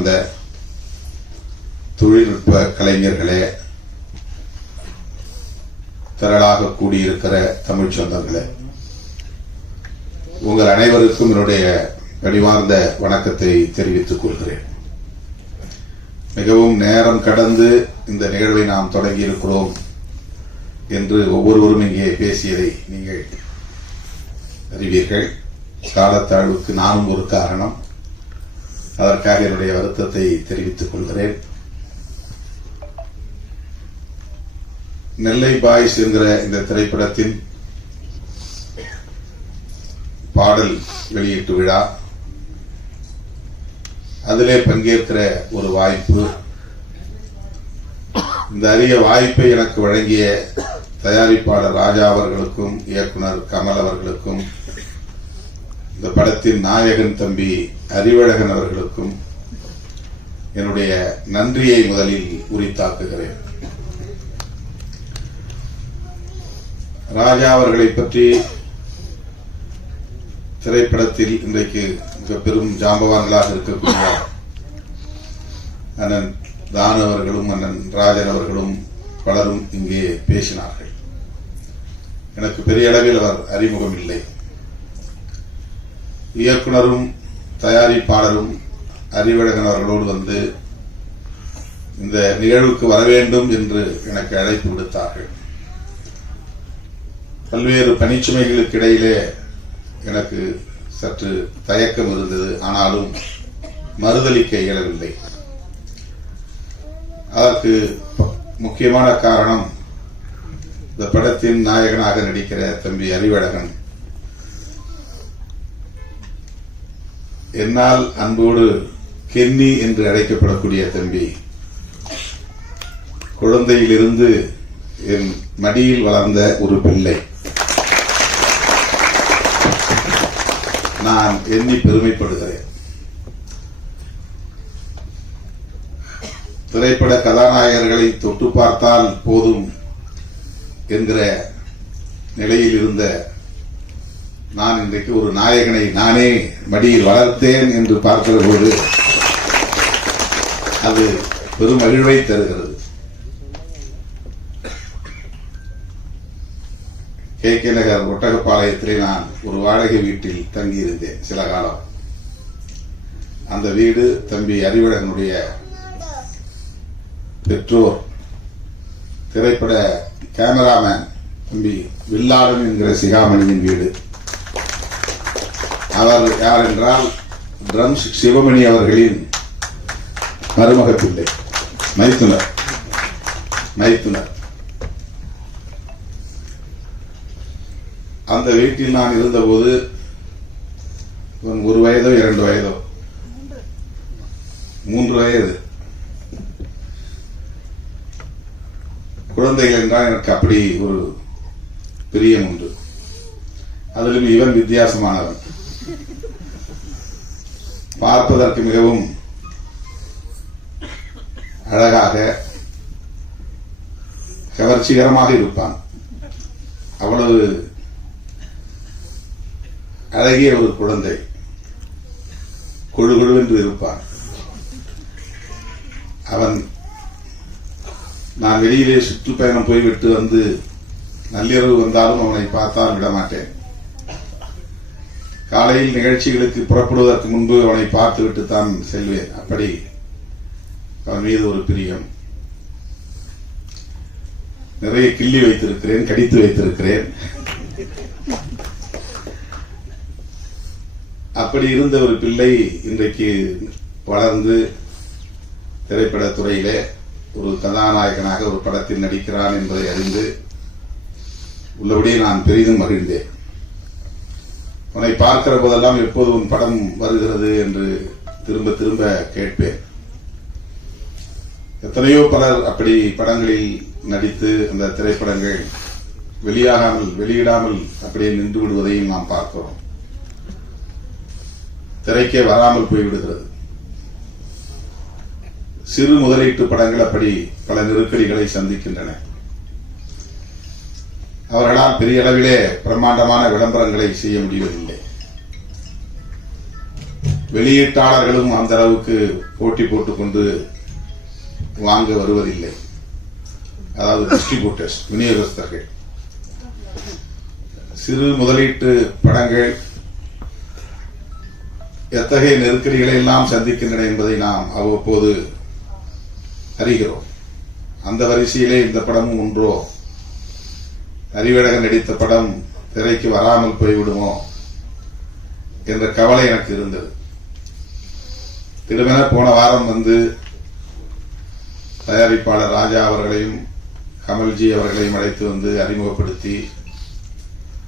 சார்ந்த தொழில்நுட்ப கலைஞர்களே திரளாக கூடியிருக்கிற தமிழ் சொந்தங்களே உங்கள் அனைவருக்கும் என்னுடைய கடிவார்ந்த வணக்கத்தை தெரிவித்துக் கொள்கிறேன். மிகவும் நேரம் கடந்து இந்த நிகழ்வை நாம் தொடங்கி இருக்கிறோம் என்று ஒவ்வொருவரும் இங்கே பேசியதை நீங்கள் அறிவீர்கள். காலத்தாழ்வுக்கு நானும் ஒரு காரணம். அதற்காக என்னுடைய வருத்தத்தை தெரிவித்துக் கொள்கிறேன். நெல்லை பாய்ஸ் என்கிற இந்த திரைப்படத்தின் பாடல் வெளியீட்டு விழா. அதிலே பங்கேற்கிற ஒரு வாய்ப்பு. இந்த அரிய வாய்ப்பை எனக்கு வழங்கிய தயாரிப்பாளர் ராஜா அவர்களுக்கும் இயக்குனர் கமல் அவர்களுக்கும் இந்த படத்தின் நாயகன் தம்பி அறிவழகன் அவர்களுக்கும் என்னுடைய நன்றியை முதலில் உரித்தாக்குகிறேன். ராஜா அவர்களை பற்றி திரைப்படத்தில் இன்றைக்கு மிக பெரும் ஜாம்பவான்களாக இருக்கக்கூடிய அண்ணன் தான் அவர்களும் அண்ணன் ராஜன் அவர்களும் பலரும் இங்கே பேசினார்கள். எனக்கு பெரிய அளவில் அவர் அறிமுகம் இல்லை இயக்குனரும் தயாரிப்பாளரும் அறிவழகன் அவர்களோடு வந்து இந்த நிகழ்வுக்கு வர வேண்டும் என்று எனக்கு அழைப்பு விடுத்தார்கள். பல்வேறு பணிச்சுமைகளுக்கு இடையிலே எனக்கு சற்று தயக்கம் இருந்தது. ஆனாலும் மறுதளிக்க இயலவில்லை. அதற்கு முக்கியமான காரணம் இந்த படத்தின் நாயகனாக நடிக்கிற தம்பி அறிவழகன் என்னால் அன்போடு கென்னி என்று அழைக்கப்படக்கூடிய தம்பி. குழந்தையிலிருந்து என் மடியில் வளர்ந்த ஒரு பிள்ளை. நான் எண்ணி பெருமைப்படுகிறேன். திரைப்பட கதாநாயகர்களை தொட்டு பார்த்தால் போதும் என்கிற நிலையில் இருந்த நான் இன்றைக்கு ஒரு நாயகனை நானே மடியில் வளர்த்தேன் என்று பார்க்கிற போது அது பெரும் மகிழ்வை தருகிறது. கே. கே. நகர் ஒட்டகப்பாளையத்திலே நான் ஒரு வாடகை வீட்டில் தங்கியிருந்தேன் சில காலம். அந்த வீடு தம்பி அறிவழகனுடைய பெற்றோர் திரைப்பட கேமராமேன் தம்பி வில்லாளன் என்கிற சிகாமணியின் வீடு. அவர் யார் என்றால் ட்ரம்ஸ் சிவமணி அவர்களின் மருமக பிள்ளை மைத்துனர் மைத்துனர். அந்த வீட்டில் நான் இருந்தபோது இவன் ஒரு வயதோ இரண்டு வயதோ? மூன்று வயது. குழந்தைகள் என்றால் எனக்கு அப்படி ஒரு பிரியம் உண்டு. அதிலும் இவன் வித்தியாசமானவன். பார்ப்பதற்கு மிகவும் அழகாக கவர்ச்சிகரமாக இருப்பான். அவ்வளவு அழகிய ஒரு குழந்தை. கொழு கொழுவென்று இருப்பான். அவன் நான் வெளியிலே சுற்றுப்பயணம் போய்விட்டு வந்து நள்ளிரவு வந்தாலும் அவனை பார்த்தால் விடமாட்டேன். காலையில் நிகழ்ச்சிகளுக்கு புறப்படுவதற்கு முன்பு அவனை பார்த்துவிட்டு தான் செல்வேன். அப்படி அவன் மீது ஒரு பிரியம். நிறைய கிள்ளி வைத்திருக்கிறேன் கடித்து வைத்திருக்கிறேன். அப்படி இருந்த ஒரு பிள்ளை இன்றைக்கு வளர்ந்து திரைப்படத்துறையிலே ஒரு கதாநாயகனாக ஒரு படத்தில் நடிக்கிறான் என்பதை அறிந்து உள்ளபடியே நான் பெரிதும் மகிழ்ந்தேன். உன்னை பார்க்கிற போதெல்லாம் எப்போது உன் படம் வருகிறது என்று திரும்ப திரும்ப கேட்பேன். எத்தனையோ பலர் அப்படி படங்களில் நடித்து அந்த திரைப்படங்கள் வெளியாகாமல் வெளியிடாமல் அப்படியே நின்று விடுவதையும் நாம் பார்க்கிறோம். திரைக்கே வராமல் போய்விடுகிறது சிறு முதலீட்டு படங்கள் அப்படி பல நெருக்கடிகளை சந்திக்கின்றன. அவர்களால் பெரிய அளவிலே பிரம்மாண்டமான விளம்பரங்களை செய்ய முடிவதில்லை. வெளியீட்டாளர்களும் அந்த அளவுக்கு போட்டி போட்டுக்கொண்டு வாங்க வருவதில்லை. அதாவது டிஸ்ட்ரிபியூட்டர்ஸ் விநியோகஸ்தர்கள். சிறு முதலீட்டு படங்கள் எத்தகைய நெருக்கடிகளை எல்லாம் சந்திக்கின்றன என்பதை நாம் அவ்வப்போது அறிகிறோம். அந்த வரிசையிலே இந்த படமும் ஒன்றோ அறிவழகன் நடித்த படம் திரைக்கு வராமல் போய்விடுமோ என்ற கவலை எனக்கு இருந்தது. திடுமென போன வாரம் வந்து தயாரிப்பாளர் ராஜா அவர்களையும் கமல்ஜி அவர்களையும் அழைத்து வந்து அறிமுகப்படுத்தி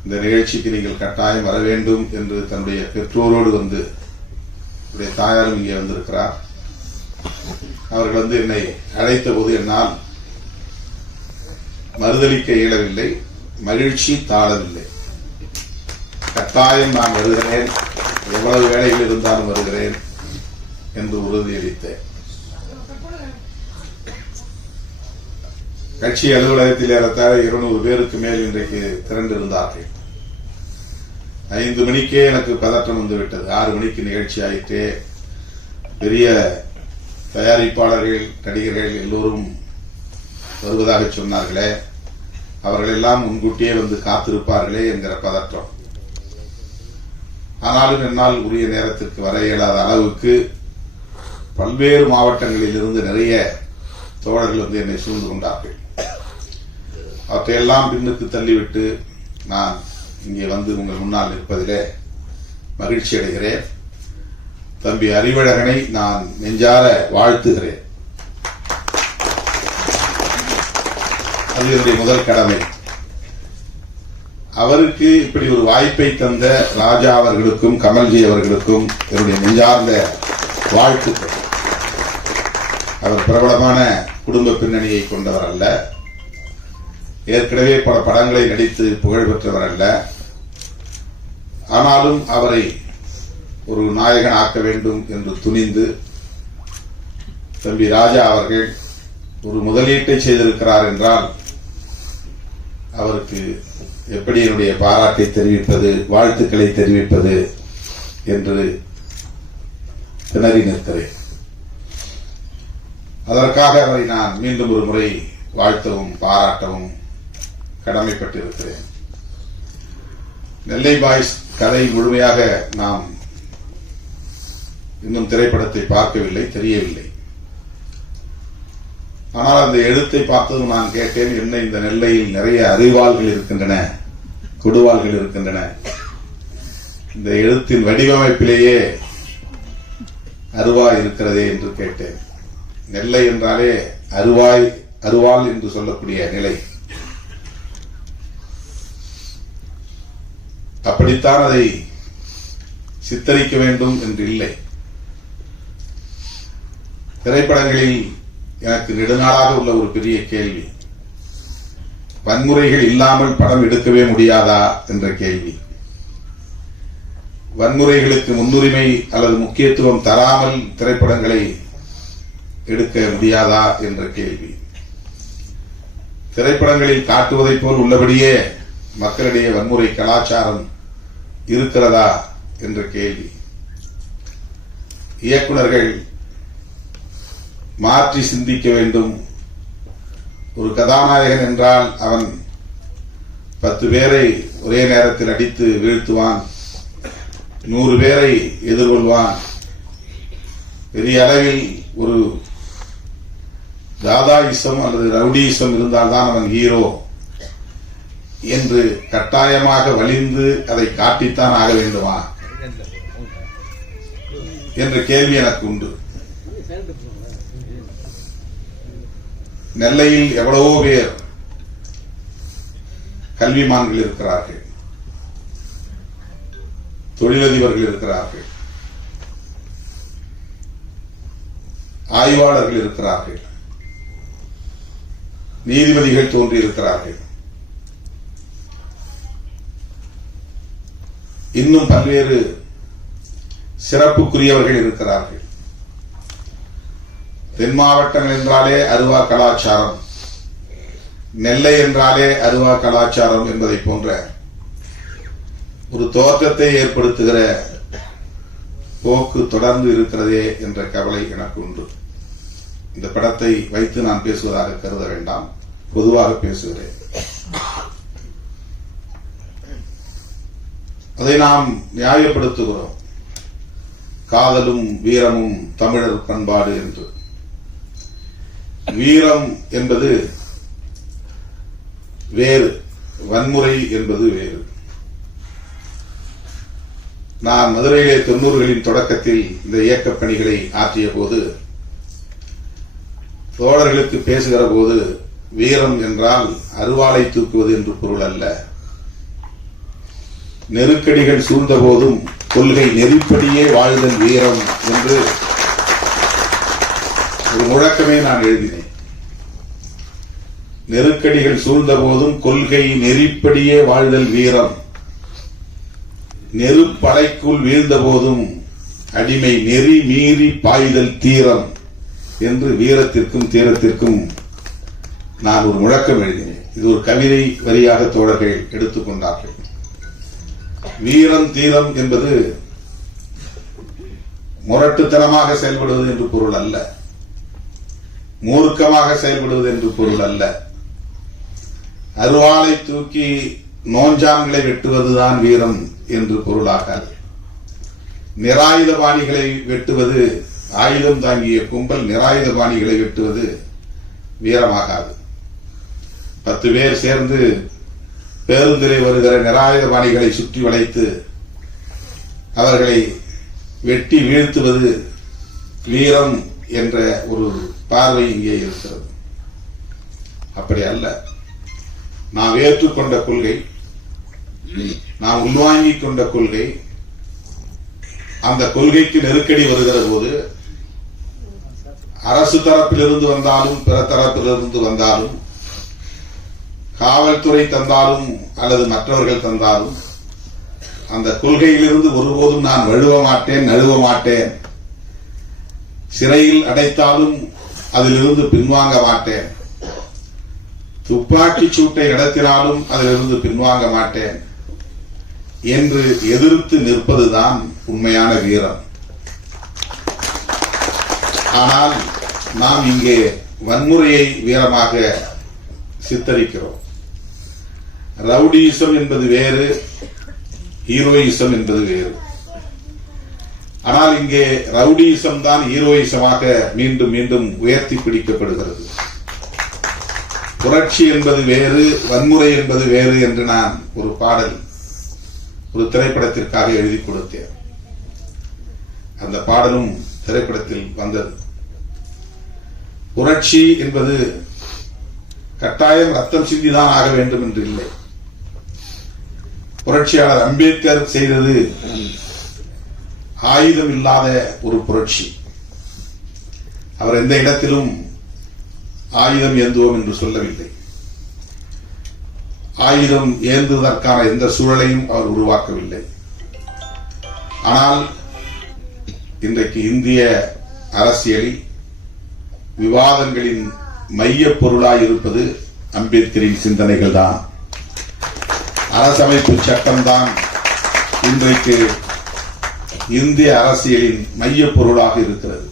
இந்த நிகழ்ச்சிக்கு நீங்கள் கட்டாயம் வர வேண்டும் என்று தன்னுடைய பெற்றோரோடு வந்து என்னுடைய தாயாரும் இங்கே வந்திருக்கிறார். அவர்கள் வந்து என்னை அழைத்த போது என்னால் மறுதளிக்க இயலவில்லை. மகிழ்ச்சி தாழவில்லை. கட்டாயம் நான் வருகிறேன். எவ்வளவு வேலைகள் இருந்தாலும் வருகிறேன் என்று உறுதியளித்தேன். கட்சி அலுவலகத்தில் ஏறத்தாழ இருநூறு பேருக்கு மேல் இன்றைக்கு திரண்டிருந்தார்கள். ஐந்து மணிக்கே எனக்கு பதற்றம் வந்து விட்டது ஆறு மணிக்கு நிகழ்ச்சி ஆயிட்டே பெரிய தயாரிப்பாளர்கள் நடிகர்கள் எல்லோரும் வருவதாக சொன்னார்களே. அவர்கள் எல்லாம் முன்கூட்டியே வந்து காத்திருப்பார்களே என்கிற பதற்றம். ஆனாலும் என்னால் உரிய நேரத்திற்கு வர இயலாத அளவுக்கு பல்வேறு மாவட்டங்களில் இருந்து நிறைய தோழர்கள் வந்து என்னை சூழ்ந்து கொண்டார்கள். அவற்றையெல்லாம் பின்னுக்கு தள்ளிவிட்டு நான் இங்கே வந்து உங்கள் முன்னால் நிற்பதிலே மகிழ்ச்சி அடைகிறேன் தம்பி அறிவழகனை நான் நெஞ்சார வாழ்த்துகிறேன். அது என்னுடைய முதல் கடமை. அவருக்கு இப்படி ஒரு வாய்ப்பை தந்த ராஜா அவர்களுக்கும் கமல்ஜி அவர்களுக்கும் என்னுடைய நெஞ்சார்ந்த வாழ்த்துக்கள். அவர் பிரபலமான குடும்ப பின்னணியை கொண்டவர் அல்ல. ஏற்கனவே பல படங்களை நடித்து புகழ் பெற்றவர் அல்ல. ஆனாலும் அவரை ஒரு நாயகன் ஆக்க வேண்டும் என்று துணிந்து தம்பி ராஜா அவர்கள் ஒரு முதலீட்டை செய்திருக்கிறார் என்றால் அவருக்கு எப்படி என்னுடைய பாராட்டை தெரிவிப்பது வாழ்த்துக்களை தெரிவிப்பது என்று திணறி நிற்கிறேன். அதற்காக அவரை நான் மீண்டும் ஒரு முறை வாழ்த்தவும் பாராட்டவும் கடமைப்பட்டிருக்கிறேன். நெல்லை பாய்ஸ் கதை முழுமையாக நாம் இன்னும் திரைப்படத்தை பார்க்கவில்லை தெரியவில்லை. ஆனால் அந்த எழுத்தை பார்த்ததும் நான் கேட்டேன் என்ன இந்த நெல்லையில் நிறைய அறிவாள்கள் இருக்கின்றன? கொடுவாள்கள் இருக்கின்றன? இந்த எழுத்தின் வடிவமைப்பிலேயே அருவாய் இருக்கிறதே என்று கேட்டேன். நெல்லை என்றாலே அருவாய் அருவாள் என்று சொல்லக்கூடிய நிலை. அப்படித்தான் அதை சித்தரிக்க வேண்டும் என்று இல்லை. திரைப்படங்களில் எனக்கு நெடுநாளாக உள்ள ஒரு பெரிய கேள்வி. வன்முறைகள் இல்லாமல் படம் எடுக்கவே முடியாதா என்ற கேள்வி. வன்முறைகளுக்கு முன்னுரிமை அல்லது முக்கியத்துவம் தராமல் திரைப்படங்களை எடுக்க முடியாதா என்ற கேள்வி. திரைப்படங்களில் காட்டுவதைப் போல் உள்ளபடியே மக்களிடையே வன்முறை கலாச்சாரம் இருக்கிறதா என்ற கேள்வி. இயக்குனர்கள் மாற்றி சிந்திக்க வேண்டும். ஒரு கதாநாயகன் என்றால் அவன் பத்து பேரை ஒரே நேரத்தில் அடித்து வீழ்த்துவான். நூறு பேரை எதிர்கொள்வான். பெரிய அளவில் ஒரு தாதாயிசம் அல்லது ரவுடியிசம் இருந்தால்தான் அவன் ஹீரோ என்று கட்டாயமாக வலிந்து அதை காட்டித்தான் ஆக வேண்டுமா? என்ற கேள்வி எனக்கு உண்டு. நெல்லையில் எவ்வளவோ பேர் கல்விமான்கள் இருக்கிறார்கள். தொழிலதிபர்கள் இருக்கிறார்கள். ஆய்வாளர்கள் இருக்கிறார்கள். நீதிபதிகள் தோன்றி இருக்கிறார்கள். இன்னும் பல்வேறு சிறப்புக்குரியவர்கள் இருக்கிறார்கள். தென் மாவட்டங்கள் என்றாலே அருவா கலாச்சாரம். நெல்லை என்றாலே அருவா கலாச்சாரம் என்பதை போன்ற ஒரு தோற்றத்தை ஏற்படுத்துகிற போக்கு தொடர்ந்து இருக்கிறதே என்ற கவலை எனக்கு உண்டு. இந்த படத்தை வைத்து நான் பேசுவதாக கருத வேண்டாம். பொதுவாக பேசுகிறேன். அதை நாம் நியாயப்படுத்துகிறோம். காதலும் வீரமும் தமிழர் பண்பாடு என்று. வீரம் என்பது வேறு வன்முறை என்பது வேறு. நான் மதுரையிலே தொண்ணூறுகளின் தொடக்கத்தில் இந்த இயக்கப் பணிகளை ஆற்றிய போது தோழர்களுக்கு பேசுகிற போது வீரம் என்றால் அருவாளை தூக்குவது என்று பொருள் அல்ல. நெருக்கடிகள் சூழ்ந்த போதும் கொள்கை நெறிப்படியே வாழ்தல் வீரம் என்று ஒரு முழக்கமே நான் எழுதினேன். நெருக்கடிகள் சூழ்ந்த போதும் கொள்கை நெறிப்படியே வாழ்தல் வீரம். நெருப்படைக்குள் வீழ்ந்த போதும் அடிமை நெறி மீறி பாய்தல் தீரம் என்று வீரத்திற்கும் தீரத்திற்கும் நான் ஒரு முழக்கம் எழுதினேன். இது ஒரு கவிதை வரியாக தோழர்கள் எடுத்துக்கொண்டார்கள் வீரம் தீரம் என்பது முரட்டுத்தனமாக செயல்படுவது என்று பொருள் அல்ல. மூர்க்கமாக செயல்படுவது என்று பொருள் அல்ல. அருவாளை தூக்கி நோஞ்சான்களை வெட்டுவதுதான் வீரம் என்று பொருளாகாது. நிராயுதபாணிகளை வெட்டுவது ஆயுதம் தாங்கிய கும்பல் நிராயுதபாணிகளை வெட்டுவது வீரமாகாது. பத்து பேர் சேர்ந்து பேருந்திலே வருகிற நிராயுதபாணிகளை சுற்றி வளைத்து அவர்களை வெட்டி வீழ்த்துவது வீரம் என்ற ஒரு பார்வை இங்கே இருக்கிறது. அப்படி அல்ல. நாம் ஏற்றுக்கொண்ட கொள்கை நாம் உள்வாங்கிக் கொண்ட கொள்கை அந்த கொள்கைக்கு நெருக்கடி வருகிற போது அரசு தரப்பிலிருந்து வந்தாலும் பிற தரப்பிலிருந்து வந்தாலும் காவல்துறை தந்தாலும் அல்லது மற்றவர்கள் தந்தாலும் அந்த கொள்கையிலிருந்து ஒருபோதும் நான் வழுவ மாட்டேன் நழுவ மாட்டேன். சிறையில் அடைத்தாலும் அதிலிருந்து பின்வாங்க மாட்டேன். துப்பாக்கி சூட்டை நடத்தினாலும் அதிலிருந்து பின்வாங்க மாட்டேன். என்று எதிர்த்து நிற்பதுதான் உண்மையான வீரம். ஆனால் நாம் இங்கே வன்முறையை வீரமாக சித்தரிக்கிறோம். ரவுடியிசம் என்பது வேறு ஹீரோயிசம் என்பது வேறு. ஆனால் இங்கே ரவுடிசம் தான் ஹீரோயிசமாக மீண்டும் மீண்டும் உயர்த்தி பிடிக்கப்படுகிறது. புரட்சி என்பது வேறு வன்முறை என்பது வேறு என்று நான் ஒரு பாடல் ஒரு திரைப்படத்திற்காக எழுதி கொடுத்தேன். அந்த பாடலும் திரைப்படத்தில் வந்தது. புரட்சி என்பது கட்டாயம் ரத்தம் சிந்திதான் ஆக வேண்டும் என்று இல்லை. புரட்சியாளர் அம்பேத்கர் செய்தது ஆயுதம் இல்லாத ஒரு புரட்சி. அவர் எந்த இடத்திலும் ஆயுதம் ஏந்துவோம் என்று சொல்லவில்லை. ஆயுதம் ஏந்துவதற்கான எந்த சூழலையும் அவர் உருவாக்கவில்லை. ஆனால் இன்றைக்கு இந்திய அரசியலில் விவாதங்களின் மையப் பொருளாய் இருப்பது அம்பேத்கரின் சிந்தனைகள் தான் அரசமைப்பு சட்டம்தான் இன்றைக்கு இந்திய அரசியலின் மையப் பொருளாக இருக்கிறது.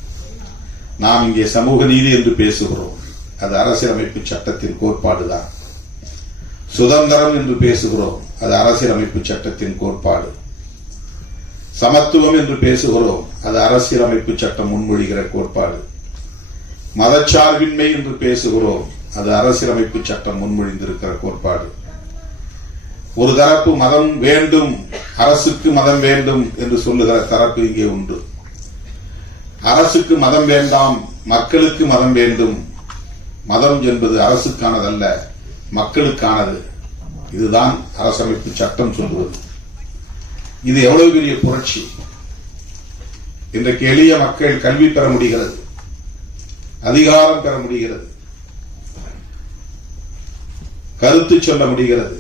நாம் இங்கே சமூக நீதி என்று பேசுகிறோம். அது அரசியலமைப்பு சட்டத்தின் கோட்பாடுதான் சுதந்திரம் என்று பேசுகிறோம். அது அரசியலமைப்பு சட்டத்தின் கோட்பாடு. சமத்துவம் என்று பேசுகிறோம். அது அரசியலமைப்பு சட்டம் முன்மொழிகிற கோட்பாடு. மதச்சார்பின்மை என்று பேசுகிறோம். அது அரசியலமைப்பு சட்டம் முன்மொழிந்திருக்கிற கோட்பாடு. ஒரு தரப்பு மதம் வேண்டும் அரசுக்கு மதம் வேண்டும் என்று சொல்லுகிற தரப்பு இங்கே உண்டு. அரசுக்கு மதம் வேண்டாம் மக்களுக்கு மதம் வேண்டும். மதம் என்பது அரசுக்கானதல்ல மக்களுக்கானது. இதுதான் அரசமைப்பு சட்டம் சொல்லுவது இது எவ்வளவு பெரிய புரட்சி. இன்றைக்கு எளிய மக்கள் கல்வி பெற முடிகிறது. அதிகாரம் பெற முடிகிறது. கருத்து சொல்ல முடிகிறது.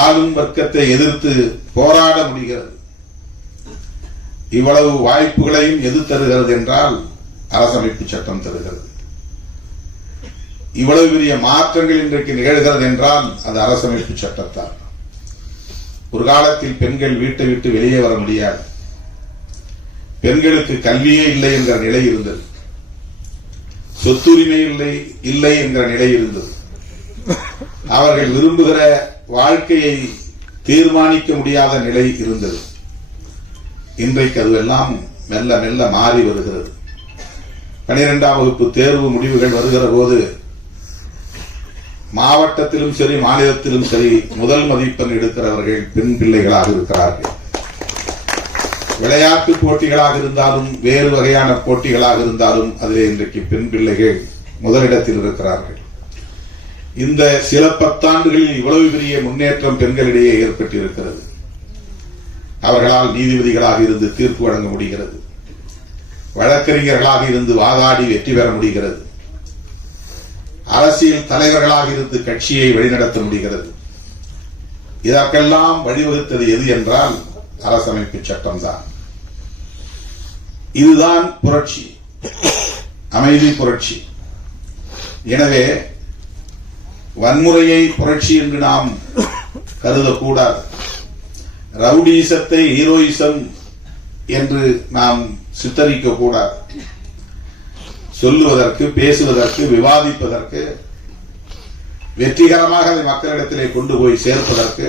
ஆளும் வர்க்கத்தை எதிர்த்து போராட முடிகிறது. இவ்வளவு வாய்ப்புகளையும் எது தருகிறது என்றால் அரசமைப்பு சட்டம் தருகிறது. இவ்வளவு பெரிய மாற்றங்கள் இன்றைக்கு நிகழ்கிறது என்றால் அது அரசமைப்பு சட்டத்தால். ஒரு காலத்தில் பெண்கள் வீட்டை விட்டு வெளியே வர முடியாது. பெண்களுக்கு கல்வியே இல்லை என்ற நிலை இருந்தது. சொத்துரிமை இல்லை இல்லை என்ற நிலை இருந்தது. அவர்கள் விரும்புகிற வாழ்க்கையை தீர்மானிக்க முடியாத நிலை இருந்தது. இன்றைக்கு அதுவெல்லாம் மெல்ல மெல்ல மாறி வருகிறது. பனிரெண்டாம் வகுப்பு தேர்வு முடிவுகள் வருகிற போது மாவட்டத்திலும் சரி மாநிலத்திலும் சரி முதல் மதிப்பெண் எடுக்கிறவர்கள் பெண் பிள்ளைகளாக இருக்கிறார்கள். விளையாட்டு போட்டிகளாக இருந்தாலும் வேறு வகையான போட்டிகளாக இருந்தாலும் அதிலே இன்றைக்கு பெண் பிள்ளைகள் முதலிடத்தில் இருக்கிறார்கள். இந்த சில பத்தாண்டுகளில் இவ்வளவு பெரிய முன்னேற்றம் பெண்களிடையே ஏற்பட்டிருக்கிறது. அவர்களால் நீதிபதிகளாக இருந்து தீர்ப்பு வழங்க முடிகிறது. வழக்கறிஞர்களாக இருந்து வாதாடி வெற்றி பெற முடிகிறது. அரசியல் தலைவர்களாக இருந்து கட்சியை வழிநடத்த முடிகிறது. இதற்கெல்லாம் வழிவகுத்தது எது என்றால் அரசமைப்பு சட்டம்தான். இதுதான் புரட்சி. அமைதி புரட்சி. எனவே வன்முறையை புரட்சி என்று நாம் கருதக்கூடாது. ரவுடிசத்தை ஹீரோயிசம் என்று நாம் சித்தரிக்க கூடாது சொல்லுவதற்கு பேசுவதற்கு விவாதிப்பதற்கு வெற்றிகரமாக அதை மக்களிடத்திலே கொண்டு போய் சேர்ப்பதற்கு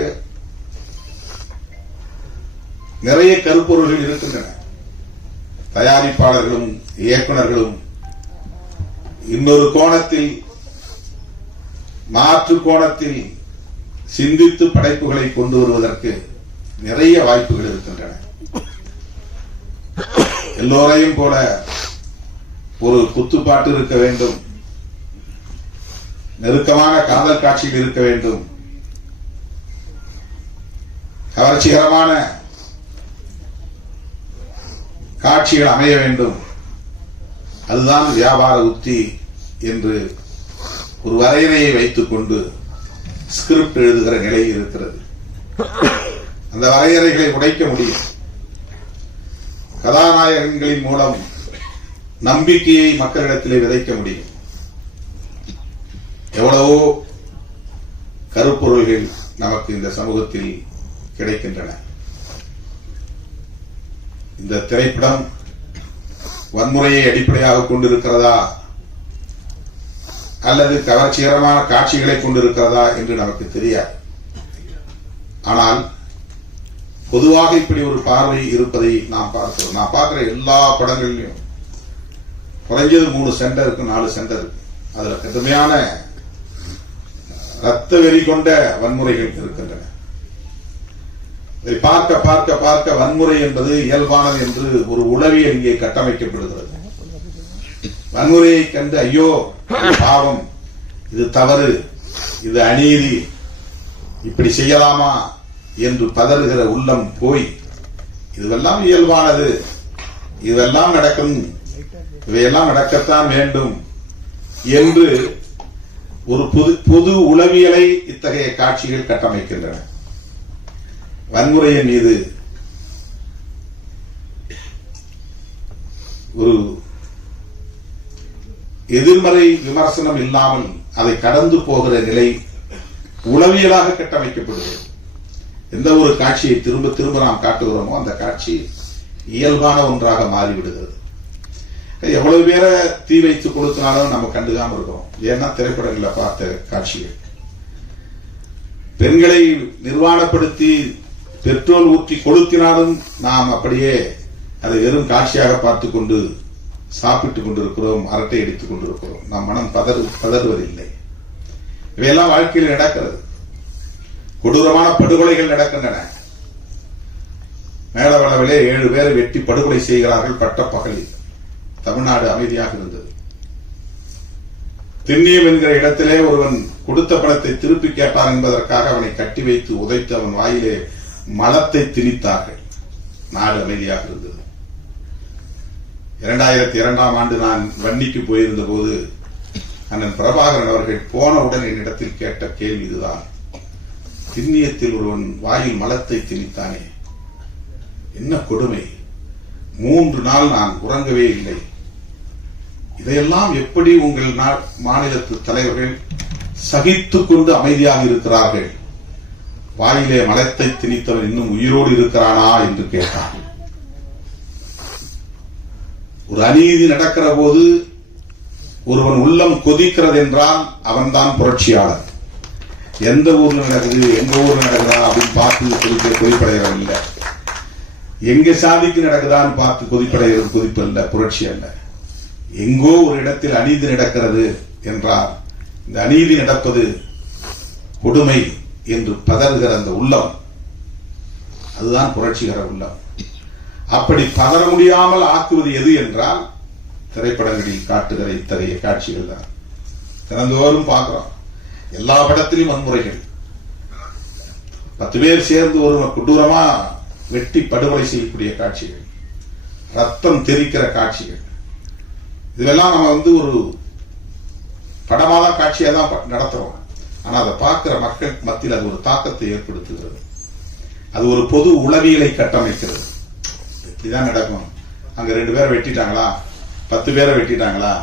நிறைய கருப்பொருள்கள் இருக்கின்றன. தயாரிப்பாளர்களும் இயக்குனர்களும் இன்னொரு கோணத்தில் மாற்று கோணத்தில் சிந்தித்து படைப்புகளை கொண்டு வருவதற்கு நிறைய வாய்ப்புகள் இருக்கின்றன. எல்லோரையும் போல ஒரு குத்துப்பாட்டு இருக்க வேண்டும். நெருக்கமான காதல் காட்சிகள் இருக்க வேண்டும். கவர்ச்சிகரமான காட்சிகள் அமைய வேண்டும். அதுதான் வியாபார உத்தி என்று ஒரு வரையறையை வைத்துக் கொண்டு ஸ்கிரிப்ட் எழுதுகிற நிலை இருக்கிறது. அந்த வரையறைகளை உடைக்க முடியும். கதாநாயகன்களின் மூலம் நம்பிக்கையை மக்களிடத்திலே விதைக்க முடியும். எவ்வளவோ கருப்பொருள்கள் நமக்கு இந்த சமூகத்தில் கிடைக்கின்றன. இந்த திரைப்படம் வன்முறையை அடிப்படையாக கொண்டிருக்கிறதா? அல்லது கவர்ச்சிகரமான காட்சிகளை கொண்டிருக்கிறதா என்று நமக்கு தெரியாது. ஆனால் பொதுவாக இப்படி ஒரு பார்வை இருப்பதை நாம் பார்க்கிறோம். நான் பார்க்கிற எல்லா படங்களிலும் குறைஞ்சது மூணு சென்டர் இருக்கு நாலு சென்டர் இருக்கு. அதுல கடுமையான ரத்த வெறி கொண்ட வன்முறைகள் இருக்கின்றன. இதை பார்க்க பார்க்க பார்க்க வன்முறை என்பது இயல்பானது என்று ஒரு உளவியல் இங்கே கட்டமைக்கப்படுகிறது. வன்முறையை கண்டு ஐயோ பாவம். இது தவறு. இது அநீதி. இப்படி செய்யலாமா என்று பதறுகிற உள்ளம் போய் இதுவெல்லாம் இயல்பானது. இதுவெல்லாம் நடக்கும். இவையெல்லாம் நடக்கத்தான் வேண்டும் என்று ஒரு புது பொது உளவியலை இத்தகைய காட்சிகள் கட்டமைக்கின்றன. வன்முறையின் மீது ஒரு எதிர்மறை விமர்சனம் இல்லாமல் அதை கடந்து போகிற நிலை உளவியலாக கட்டமைக்கப்படுகிறது. எந்த ஒரு காட்சியை திரும்ப திரும்ப நாம் காட்டுகிறோமோ அந்த காட்சி இயல்பான ஒன்றாக மாறிவிடுகிறது. எவ்வளவு பேரை தீ வைத்து கொளுத்தினாலும் நம்ம கண்டுகாம இருக்கிறோம் ஏன்னா திரைப்படங்களில் பார்த்த காட்சிகள். பெண்களை நிர்வாணப்படுத்தி பெட்ரோல் ஊற்றி கொளுத்தினாலும் நாம் அப்படியே அதை வெறும் காட்சியாக பார்த்து கொண்டு சாப்பிட்டுக் கொண்டிருக்கிறோம் அரட்டை அடித்துக் கொண்டிருக்கிறோம். நம் மனம் பதறு பதறுவதில்லை. இவையெல்லாம் வாழ்க்கையில் நடக்கிறது. கொடூரமான படுகொலைகள் நடக்கின்றன. மேலவளவிலே ஏழு பேரை வெட்டி படுகொலை செய்கிறார்கள் பட்ட பகலில் தமிழ்நாடு அமைதியாக இருந்தது. திண்ணியம் என்கிற இடத்திலே ஒருவன் கொடுத்த பணத்தை திருப்பி கேட்டான் என்பதற்காக அவனை கட்டி வைத்து உதைத்து அவன் வாயிலே மலத்தை திணித்தார்கள். நாடு அமைதியாக இருந்தது. இரண்டாயிரத்தி இரண்டாம் ஆண்டு நான் வன்னிக்கு போயிருந்த போது அண்ணன் பிரபாகரன் அவர்கள் போனவுடன் என்னிடத்தில் கேட்ட கேள்வி இதுதான். திண்ணியத்தில் ஒருவன் வாயில் மலத்தை திணித்தானே. என்ன கொடுமை? மூன்று நாள் நான் உறங்கவே இல்லை. இதையெல்லாம் எப்படி உங்கள் நா- மாநிலத்து தலைவர்கள் சகித்துக் கொண்டு அமைதியாக இருக்கிறார்கள்? வாயிலே மலத்தை திணித்தவன் இன்னும் உயிரோடு இருக்கிறானா என்று கேட்டான். ஒரு அநீதி நடக்கிற போது ஒருவன் உள்ளம் கொதிக்கிறது என்றால் அவன்தான் புரட்சியாளர். எந்த ஊர்ல நடக்குது எங்க ஊர்ல நடக்குதா அப்படின்னு பார்த்து கொதிக்க கொதிப்படைகிறவன் இல்லை. எங்க சாதிக்கு நடக்குதான்னு பார்த்து கொதிப்படைகிறது கொதிப்பு அல்ல புரட்சி அல்ல. எங்கோ ஒரு இடத்தில் அநீதி நடக்கிறது என்றால் இந்த அநீதி நடப்பது கொடுமை என்று பதறுகிற அந்த உள்ளம் அதுதான் புரட்சிகர உள்ளம். அப்படி தவற முடியாமல் ஆக்குவது எது என்றால் திரைப்படங்களில் காட்டுகிற இத்தகைய காட்சிகள் தான். தினந்தோறும் பார்க்கிறோம். எல்லா படத்திலும் வன்முறைகள். பத்து பேர் சேர்ந்து ஒரு கொடூரமா வெட்டி படுகொலை செய்யக்கூடிய காட்சிகள். ரத்தம் தெரிக்கிற காட்சிகள். இதெல்லாம் நம்ம வந்து ஒரு படமாக காட்சியாக தான் நடத்துகிறோம் நடத்துறோம். அதை பார்க்குற மக்கள் மத்தியில் அது ஒரு தாக்கத்தை ஏற்படுத்துகிறது. அது ஒரு பொது உளவியலை கட்டமைக்கிறது. இதுதான் நடக்கும். அங்க ரெண்டு பேரை வெட்டிட்டாங்களா? பத்து பேரை வெட்டிட்டாங்களா?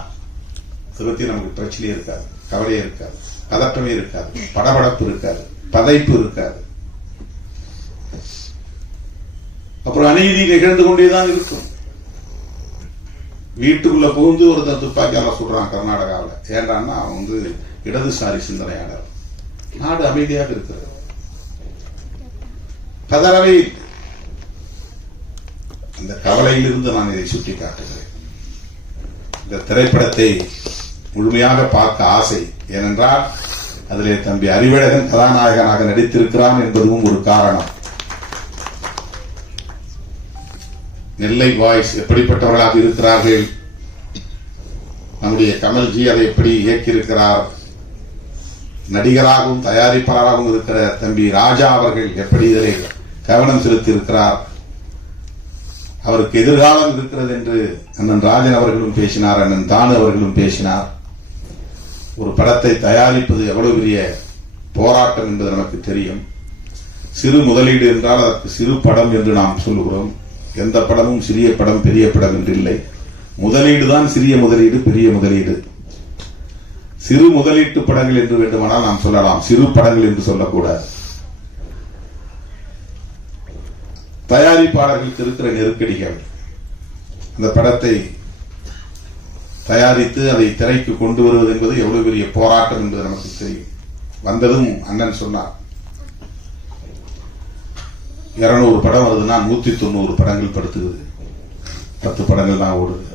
அதை நமக்கு பிரச்சனையே இருக்காது கவலையே இருக்காது பதட்டமே இருக்காது படபடப்பு இருக்காது பதைப்பு இருக்காது. அப்புறம் அநீதி நிகழ்ந்து கொண்டேதான் இருக்கும். வீட்டுக்குள்ள புகுந்து ஒருத்தர் துப்பாக்கியால சுடுறான் கர்நாடகாவில். ஏன்டான்னா அவன் வந்து இடதுசாரி சிந்தனையாளர். நாடு அமைதியாக இருக்கிறது. கதறவே அந்த கவலையிலிருந்து நான் இதை சுட்டி காட்டுகிறேன் இந்த திரைப்படத்தை முழுமையாக பார்க்க ஆசை ஏனென்றால் அதிலே தம்பி அறிவழகன் கதாநாயகனாக நடித்திருக்கிறான் என்பதும் ஒரு காரணம். நெல்லை பாய்ஸ் எப்படிப்பட்டவர்களாக இருக்கிறார்கள்? நம்முடைய கமல்ஜி அதை எப்படி இயக்கியிருக்கிறார்? நடிகராகவும் தயாரிப்பாளராகவும் இருக்கிற தம்பி ராஜா அவர்கள் எப்படி இதில் கவனம் செலுத்தி இருக்கிறார் அவருக்கு எதிர்காலம் இருக்கிறது என்று அண்ணன் ராஜன் அவர்களும் பேசினார் அண்ணன் தானு அவர்களும் பேசினார். ஒரு படத்தை தயாரிப்பது எவ்வளவு பெரிய போராட்டம் என்பது நமக்கு தெரியும். சிறு முதலீடு என்றால் அதற்கு சிறு படம் என்று நாம் சொல்லுகிறோம். எந்த படமும் சிறிய படம் பெரிய படம் என்று இல்லை. முதலீடு தான் சிறிய முதலீடு பெரிய முதலீடு. சிறு முதலீட்டு படங்கள் என்று வேண்டுமானால் நாம் சொல்லலாம். சிறு படங்கள் என்று சொல்லக்கூடாது. தயாரிப்பாளர்களுக்கு இருக்கிற நெருக்கடிகள் அந்த படத்தை தயாரித்து அதை திரைக்கு கொண்டு வருவது என்பது எவ்வளவு பெரிய போராட்டம் என்பது நமக்கு தெரியும். வந்ததும் அண்ணன் சொன்னார் இருநூறு படம் வருதுன்னா நூத்தி தொண்ணூறு படங்கள் படுத்துக்குது பத்து படங்கள் தான் ஓடுது.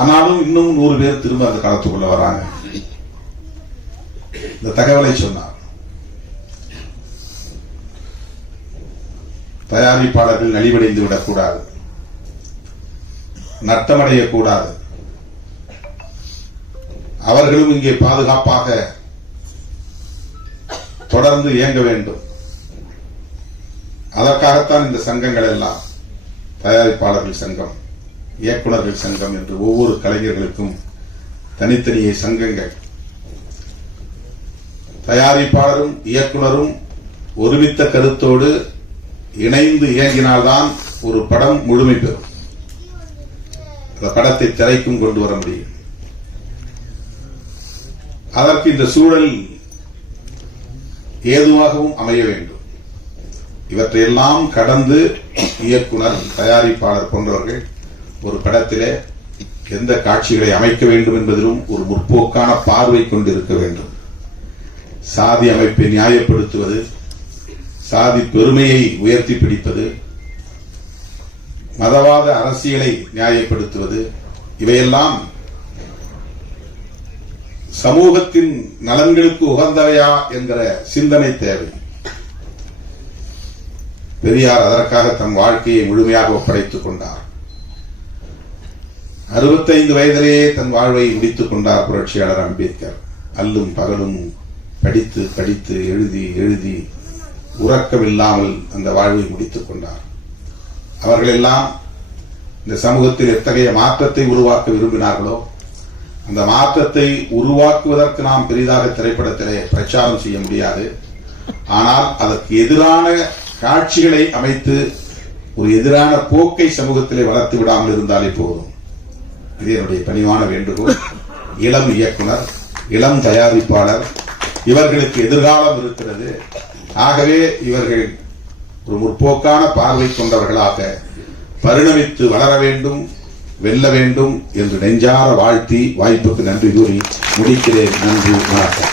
ஆனாலும் இன்னும் நூறு பேர் திரும்ப அந்த காலத்துக்குள்ள வராங்க. இந்த தகவலை சொன்னார். தயாரிப்பாளர்கள் நலிவடைந்து விடக்கூடாது. நட்டமடையக்கூடாது அவர்களும் இங்கே பாதுகாப்பாக தொடர்ந்து இயங்க வேண்டும். அதற்காகத்தான் இந்த சங்கங்கள் எல்லாம் தயாரிப்பாளர்கள் சங்கம் இயக்குனர்கள் சங்கம் என்று ஒவ்வொரு கலைஞர்களுக்கும் தனித்தனியே சங்கங்கள். தயாரிப்பாளரும் இயக்குனரும் ஒருமித்த கருத்தோடு இணைந்து இயங்கினால்தான் ஒரு படம் முழுமை பெறும். அந்த படத்தை திரைக்கும் கொண்டு வர முடியும். அதற்கு இந்த சூழல் ஏதுவாகவும் அமைய வேண்டும். இவற்றையெல்லாம் கடந்து இயக்குனர் தயாரிப்பாளர் போன்றவர்கள் ஒரு படத்திலே எந்த காட்சிகளை அமைக்க வேண்டும் என்பதிலும் ஒரு முற்போக்கான பார்வை கொண்டிருக்க வேண்டும். சாதி அமைப்பை நியாயப்படுத்துவது சாதி பெருமையை உயர்த்தி பிடிப்பது மதவாத அரசியலை நியாயப்படுத்துவது இவையெல்லாம் சமூகத்தின் நலன்களுக்கு உகந்தவையா என்கிற சிந்தனை தேவை. பெரியார் அதற்காக தன் வாழ்க்கையை முழுமையாக ஒப்படைத்துக் கொண்டார். அறுபத்தைந்து வயதிலேயே தன் வாழ்வை முடித்துக் கொண்டார் புரட்சியாளர் அம்பேத்கர். அல்லும் பகலும் படித்து படித்து எழுதி எழுதி உறக்கமில்லாமல் அந்த வாழ்வை முடித்துக் கொண்டார். அவர்களெல்லாம் இந்த சமூகத்தில் எத்தகைய மாற்றத்தை உருவாக்க விரும்பினார்களோ அந்த மாற்றத்தை உருவாக்குவதற்கு நாம் பெரிதாக திரைப்படத்திலே பிரச்சாரம் செய்ய முடியாது. ஆனால் அதற்கு எதிரான காட்சிகளை அமைத்து ஒரு எதிரான போக்கை சமூகத்திலே வளர்த்து விடாமல் இருந்தாலே போதும். இது என்னுடைய பணிவான வேண்டுகோள். இளம் இயக்குனர் இளம் தயாரிப்பாளர் இவர்களுக்கு எதிர்காலம் இருக்கிறது. ஆகவே இவர்கள் ஒரு முற்போக்கான பார்வை கொண்டவர்களாக பரிணமித்து வளர வேண்டும் வெல்ல வேண்டும் என்று நெஞ்சார வாழ்த்தி வாய்ப்புக்கு நன்றி கூறி முடிக்கிறேன். நன்றி வணக்கம்.